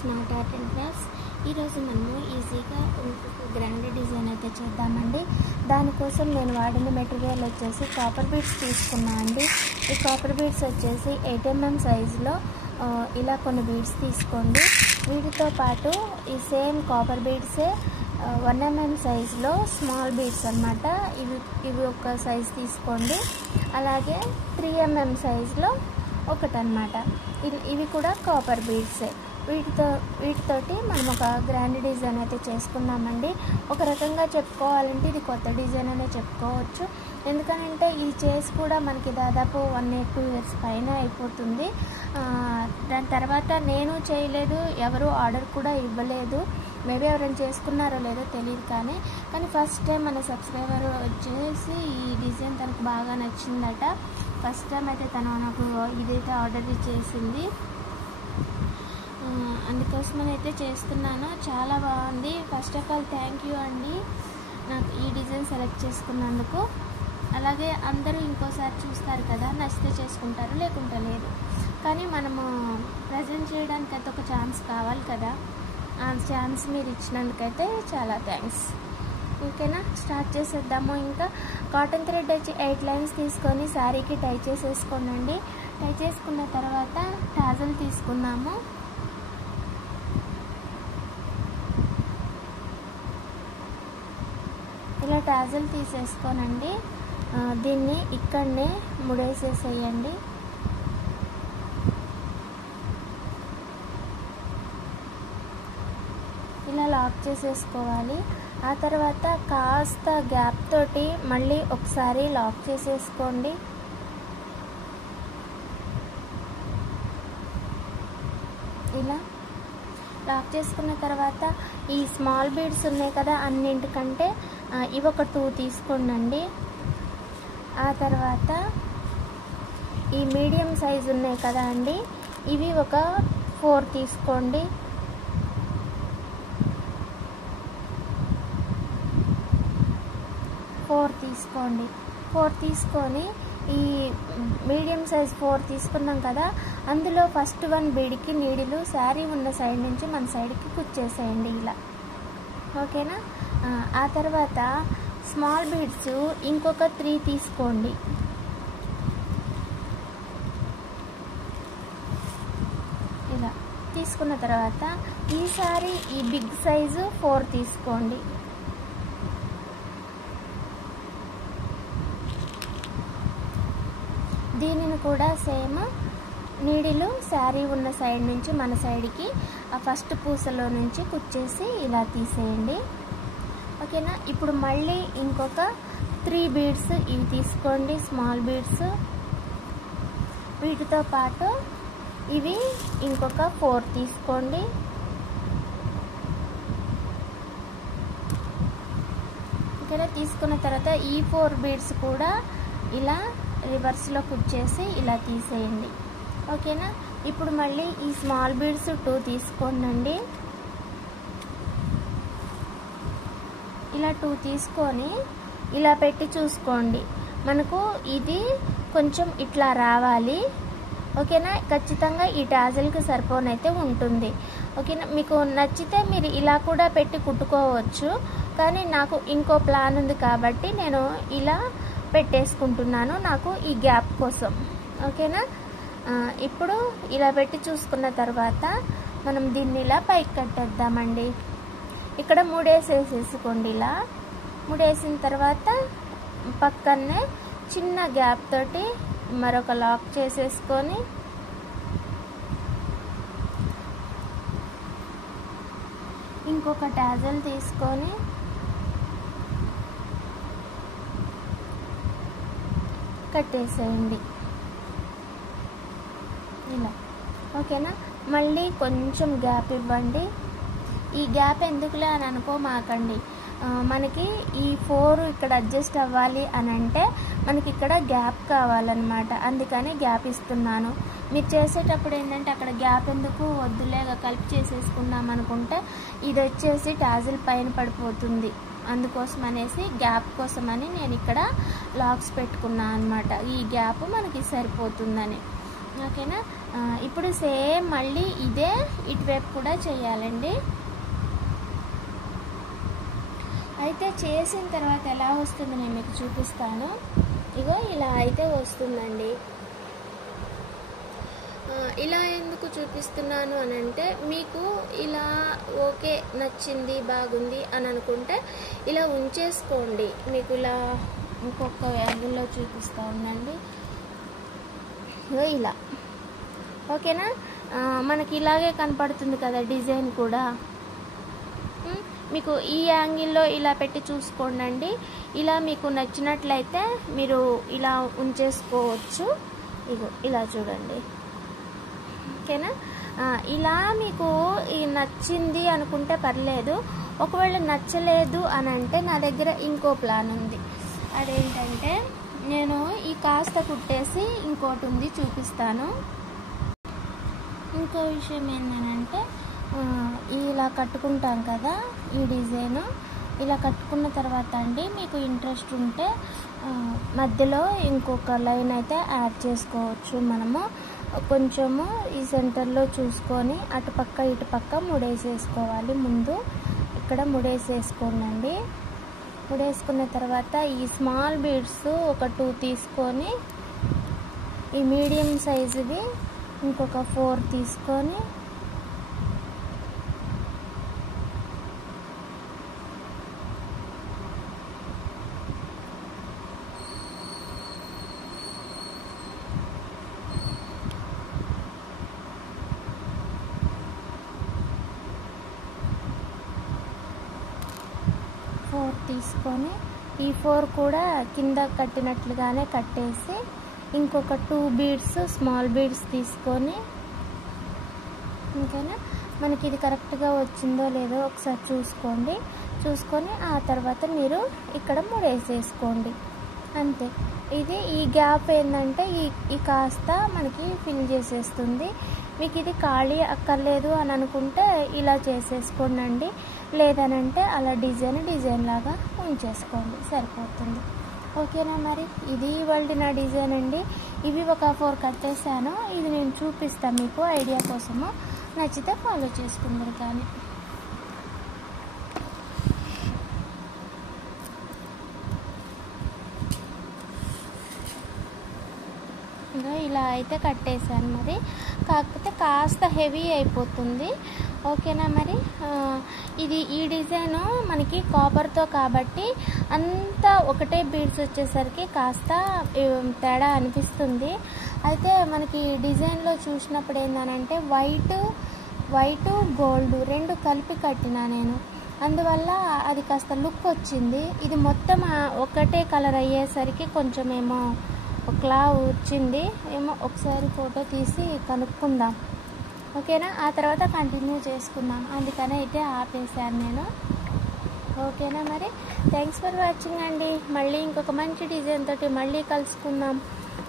Smart art and crafts. ఈరోజు మనము ఈజీగా ఇంకొక గ్రాండ్ డిజైన్ అయితే చేద్దామండి. దానికోసం నేను వాడిన మెటీరియల్ వచ్చేసి కాపర్ బీడ్స్ తీసుకున్నా అండి. ఈ కాపర్ బీడ్స్ వచ్చేసి 8 mm సైజులో ఇలా కొన్ని బీడ్స్ తీసుకోండి. వీటితో పాటు ఈ సేమ్ కాపర్ బీడ్సే 1 mm సైజులో స్మాల్ బీడ్స్ అన్నమాట. ఇవి ఒక సైజు తీసుకోండి. అలాగే 3 mm సైజులో ఒకటన్నమాట. ఇవి కూడా కాపర్ బీడ్సే. వీటితోటి మనం ఒక గ్రాండ్ డిజైన్ అయితే చేసుకున్నామండి. ఒక రకంగా చెప్పుకోవాలంటే ఇది కొత్త డిజైన్ అనే చెప్పుకోవచ్చు. ఎందుకంటే ఇది చేసి కూడా మనకి దాదాపు 1-2 years పైన అయిపోతుంది. దాని తర్వాత నేను చేయలేదు, ఎవరు ఆర్డర్ కూడా ఇవ్వలేదు. మేబీ ఎవరైనా చేసుకున్నారో లేదో తెలియదు. కానీ ఫస్ట్ టైం మన సబ్స్క్రైబర్ వచ్చేసి ఈ డిజైన్ తనకు బాగా నచ్చిందట. ఫస్ట్ టైం అయితే తను నాకు ఇదైతే ఆర్డర్ చేసింది. అందుకోసమని అయితే చేస్తున్నాను. చాలా బాగుంది. First of all thank you అండి నాకు ఈ డిజైన్ సెలెక్ట్ చేసుకున్నందుకు. అలాగే అందరూ ఇంకోసారి చూస్తారు కదా, నచ్చితే చేసుకుంటారు, లేకుంటే లేదు. కానీ మనము ప్రజెంట్ చేయడానికి అయితే ఒక ఛాన్స్ కావాలి కదా. ఆ ఛాన్స్ మీరు ఇచ్చినందుకైతే చాలా థ్యాంక్స్. ఓకేనా, స్టార్ట్ చేసేద్దాము. ఇంకా కాటన్ థ్రెడ్ వచ్చి 8 లైన్స్ తీసుకొని శారీకి టై చేసేసుకోనండి. టై చేసుకున్న తర్వాత టాజల్ తీసుకున్నాము. ఇలా టాజల్ తీసేసుకోనండి. దీన్ని ఇక్కడనే ముడేసేసేయండి. ఇలా లాక్ చేసేసుకోవాలి. ఆ తర్వాత కాస్త గ్యాప్ తోటి మళ్ళీ ఒకసారి లాక్ చేసేసుకోండి. ఇలా లాక్ చేసుకున్న తర్వాత ఈ స్మాల్ బీడ్స్ ఉన్నాయి కదా, అన్నింటికంటే ఇవి ఒక 2 తీసుకోండి. ఆ తర్వాత ఈ మీడియం సైజు ఉన్నాయి కదా అండి, ఇవి ఒక 4 తీసుకోండి. ఫోర్ తీసుకొని ఈ మీడియం సైజ్ 4 తీసుకున్నాం కదా, అందులో ఫస్ట్ 1 బీడ్కి నీడిలు శారీ ఉన్న సైడ్ నుంచి మన సైడ్కి కుచ్చేసేయండి ఇలా. ఓకేనా. ఆ తర్వాత స్మాల్ బీడ్స్ ఇంకొక 3 తీసుకోండి. ఇలా తీసుకున్న తర్వాత ఈసారి ఈ బిగ్ సైజు 4 తీసుకోండి. దీనిని కూడా సేమ్ నీడిలు శారీ ఉన్న సైడ్ నుంచి మన సైడ్కి ఆ ఫస్ట్ పూసలో నుంచి కుచ్చేసి ఇలా తీసేయండి. ఓకేనా. ఇప్పుడు మళ్ళీ ఇంకొక 3 బీడ్స్ ఇవి తీసుకోండి, స్మాల్ బీడ్స్. వీటితో పాటు ఇవి ఇంకొక 4 తీసుకోండి. ఓకేనా. తీసుకున్న తర్వాత ఈ 4 బీడ్స్ కూడా ఇలా రివర్స్లో కుచ్చేసి ఇలా తీసేయండి. ఓకేనా. ఇప్పుడు మళ్ళీ ఈ స్మాల్ బీడ్స్ 2 తీసుకోండి. ఇలా 2 తీసుకొని ఇలా పెట్టి చూసుకోండి. మనకు ఇది కొంచెం ఇట్లా రావాలి. ఓకేనా. ఖచ్చితంగా ఈ టాజల్కి సరిపోనైతే ఉంటుంది. ఓకేనా. మీకు నచ్చితే మీరు ఇలా కూడా పెట్టి కుట్టుకోవచ్చు. కానీ నాకు ఇంకో ప్లాన్ ఉంది కాబట్టి నేను ఇలా పెట్టేసుకుంటున్నాను, నాకు ఈ గ్యాప్ కోసం. ఓకేనా. ఇప్పుడు ఇలా పెట్టి చూసుకున్న తర్వాత మనం దీన్ని ఇలా పైకి కట్టేద్దామండి. ఇక్కడ ముడేసేసుకోండి. ఇలా ముడేసిన తర్వాత పక్కనే చిన్న గ్యాప్ తోటి మరొక లాక్ చేసేసుకొని ఇంకొక టాజల్ తీసుకొని కట్టేసేయండి ఇలా. ఓకేనా. మళ్ళీ కొంచెం గ్యాప్ ఇవ్వండి. ఈ గ్యాప్ ఎందుకులే అని అనుకోమాకండి. మనకి ఈ 4 ఇక్కడ అడ్జస్ట్ అవ్వాలి అని అంటే మనకి ఇక్కడ గ్యాప్ కావాలన్నమాట. అందుకని గ్యాప్ ఇస్తున్నాను. మీరు చేసేటప్పుడు ఏంటంటే అక్కడ గ్యాప్ ఎందుకు, వద్దులేగా కలిపి చేసేసుకున్నాం అనుకుంటే ఇది వచ్చేసి టాజిల్ పైన పడిపోతుంది. అందుకోసం అనేసి గ్యాప్ కోసమని నేను ఇక్కడ లాక్స్ పెట్టుకున్నాను అనమాట. ఈ గ్యాప్ మనకి సరిపోతుందని. ఓకేనా. ఇప్పుడు సేమ్ మళ్ళీ ఇదే ఇటువైపు కూడా చేయాలండి. అయితే చేసిన తర్వాత ఎలా వస్తుంది నేను మీకు చూపిస్తాను. ఇగో ఇలా అయితే వస్తుందండి. ఇలా ఎందుకు చూపిస్తున్నాను అని అంటే, మీకు ఇలా ఓకే నచ్చింది బాగుంది అని అనుకుంటే ఇలా ఉంచేసుకోండి. మీకు ఇలా ఇంకొక యాంగిల్లో చూపిస్తూ ఉందండి. ఇగో ఇలా ఓకేనా. మనకి ఇలాగే కనపడుతుంది కదా డిజైన్ కూడా. మీకు ఈ యాంగిల్లో ఇలా పెట్టి చూసుకోండి. ఇలా మీకు నచ్చినట్లయితే మీరు ఇలా ఉంచేసుకోవచ్చు. ఇగో ఇలా చూడండి ఓకేనా. ఇలా మీకు ఈ నచ్చింది అనుకుంటే పర్లేదు. ఒకవేళ నచ్చలేదు అని అంటే నా దగ్గర ఇంకో ప్లాన్ ఉంది. అదేంటంటే నేను ఈ కాస్త కుట్టేసి ఇంకోటి ఉంది చూపిస్తాను. ఇంకో విషయం ఏంటంటే ఇలా కట్టుకుంటాం కదా ఈ డిజైన్. ఇలా కట్టుకున్న తర్వాత అండి మీకు ఇంట్రెస్ట్ ఉంటే మధ్యలో ఇంకొక లైన్ అయితే యాడ్ చేసుకోవచ్చు. మనము కొంచెము ఈ సెంటర్లో చూసుకొని అటుపక్క ఇటుపక్క ముడేసేసుకోవాలి. ముందు ఇక్కడ ముడేసేసుకోండి. ముడేసుకున్న తర్వాత ఈ స్మాల్ బీడ్స్ ఒక 2 తీసుకొని ఈ మీడియం సైజువి ఇంకొక 4 తీసుకొని ఈ 4 కూడా కింద కట్టినట్లుగానే కట్టేసి ఇంకొక 2 బీడ్స్ స్మాల్ బీడ్స్ తీసుకొని, ఇంకేనా మనకి ఇది కరెక్ట్గా వచ్చిందో లేదో ఒకసారి చూసుకొని ఆ తర్వాత మీరు ఇక్కడ ముడేసేసుకోండి అంతే. ఇది ఈ గ్యాప్ ఏంటంటే ఈ కాస్త మనకి ఫిల్ చేసేస్తుంది. మీకు ఇది ఖాళీ అక్కర్లేదు అని అనుకుంటే ఇలా చేసేసుకోండి. లేదనంటే అలా డిజైన్ లాగా ఉంచేసుకోండి, సరిపోతుంది. ఓకేనా. మరి ఇది ఇవాళ నా డిజైన్ అండి. ఇవి ఒక 4 కట్టేసాను. ఇది నేను చూపిస్తాను మీకు ఐడియా కోసము. నచ్చితే ఫాలో చేసుకుందరు. కానీ ఇంకా ఇలా అయితే కట్టేసాను. మరి కాకపోతే కాస్త హెవీ అయిపోతుంది. ఓకేనా. మరి ఈ డిజైన్ మనకి కాపర్తో కాబట్టి అంతా ఒకటే బీడ్స్ వచ్చేసరికి కాస్త తేడా అనిపిస్తుంది. అయితే మనకి డిజైన్లో చూసినప్పుడు ఏంటంటే వైట్ గోల్డ్ 2 కలిపి కట్టినా నేను. అందువల్ల అది కాస్త లుక్ వచ్చింది. ఇది మొత్తం ఒకటే కలర్ అయ్యేసరికి కొంచెం ఏమో ఒకలా వచ్చింది. ఏమో ఒకసారి ఫోటో తీసి కనుక్కుందాం. ఓకేనా. ఆ తర్వాత కంటిన్యూ చేసుకుందాం. అందుకని అయితే ఆపేసాను నేను. ఓకేనా. మరి థ్యాంక్స్ ఫర్ వాచింగ్ అండి. మళ్ళీ ఇంకొక మంచి డిజైన్ తోటి మళ్ళీ కలుసుకుందాం.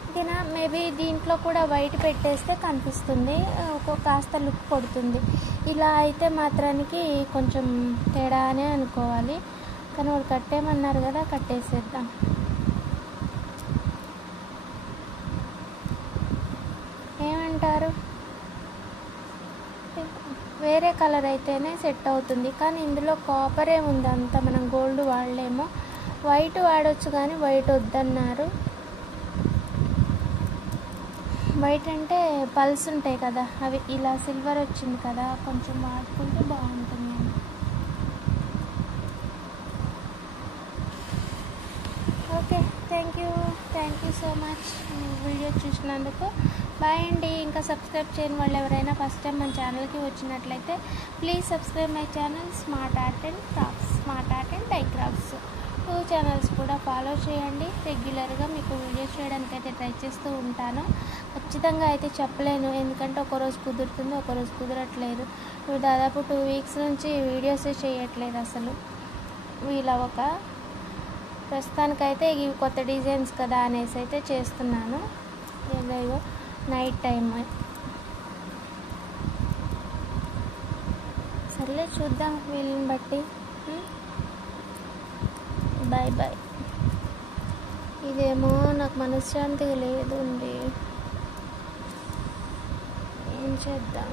ఓకేనా. మేబీ దీంట్లో కూడా వైట్ పెట్టేస్తే కనిపిస్తుంది, కాస్త లుక్ కొడుతుంది. ఇలా అయితే మాత్రానికి కొంచెం తేడానే అనుకోవాలి. కానీ వాళ్ళు కట్టేమన్నారు కదా, కట్టేసేద్దాం. ఏమంటారు. వేరే కలర్ అయితేనే సెట్ అవుతుంది. కానీ ఇందులో కాపరే ఉంది, అంతా మనం గోల్డ్ వాడలేమో. వైట్ వాడవచ్చు కానీ వైట్ వద్దన్నారు. వైట్ అంటే పల్స్ ఉంటాయి కదా అవి. ఇలా సిల్వర్ వచ్చింది కదా, కొంచెం వాడుకుంటే బాగుంటుంది. Okay. Thank you so much video చూసినందుకు. బాయ్ అండి. ఇంకా సబ్స్క్రైబ్ చేయని వాళ్ళు ఎవరైనా ఫస్ట్ టైం మన ఛానల్కి వచ్చినట్లయితే please subscribe my channel smart art and DIY crafts. 2 channels కూడా ఫాలో చేయండి. రెగ్యులర్గా మీకు వీడియోస్ చేయడానికి అయితే ట్రై చేస్తూ ఉంటాను. ఖచ్చితంగా అయితే చెప్పలేను, ఎందుకంటే ఒకరోజు కుదురుతుంది, ఒకరోజు కుదరట్లేదు. దాదాపు 2 వీక్స్ నుంచి వీడియోసే చేయట్లేదు అసలు. వీలవక ప్రస్తుతానికైతే ఇవి కొత్త డిజైన్స్ కదా అనేసి అయితే చేస్తున్నాను. ఏదో నైట్ టైం సర్లే చూద్దాం వీళ్ళని బట్టి. బాయ్. ఇదేమో నాకు మనశ్శాంతిగా లేదు అండి. ఉంచేద్దాం.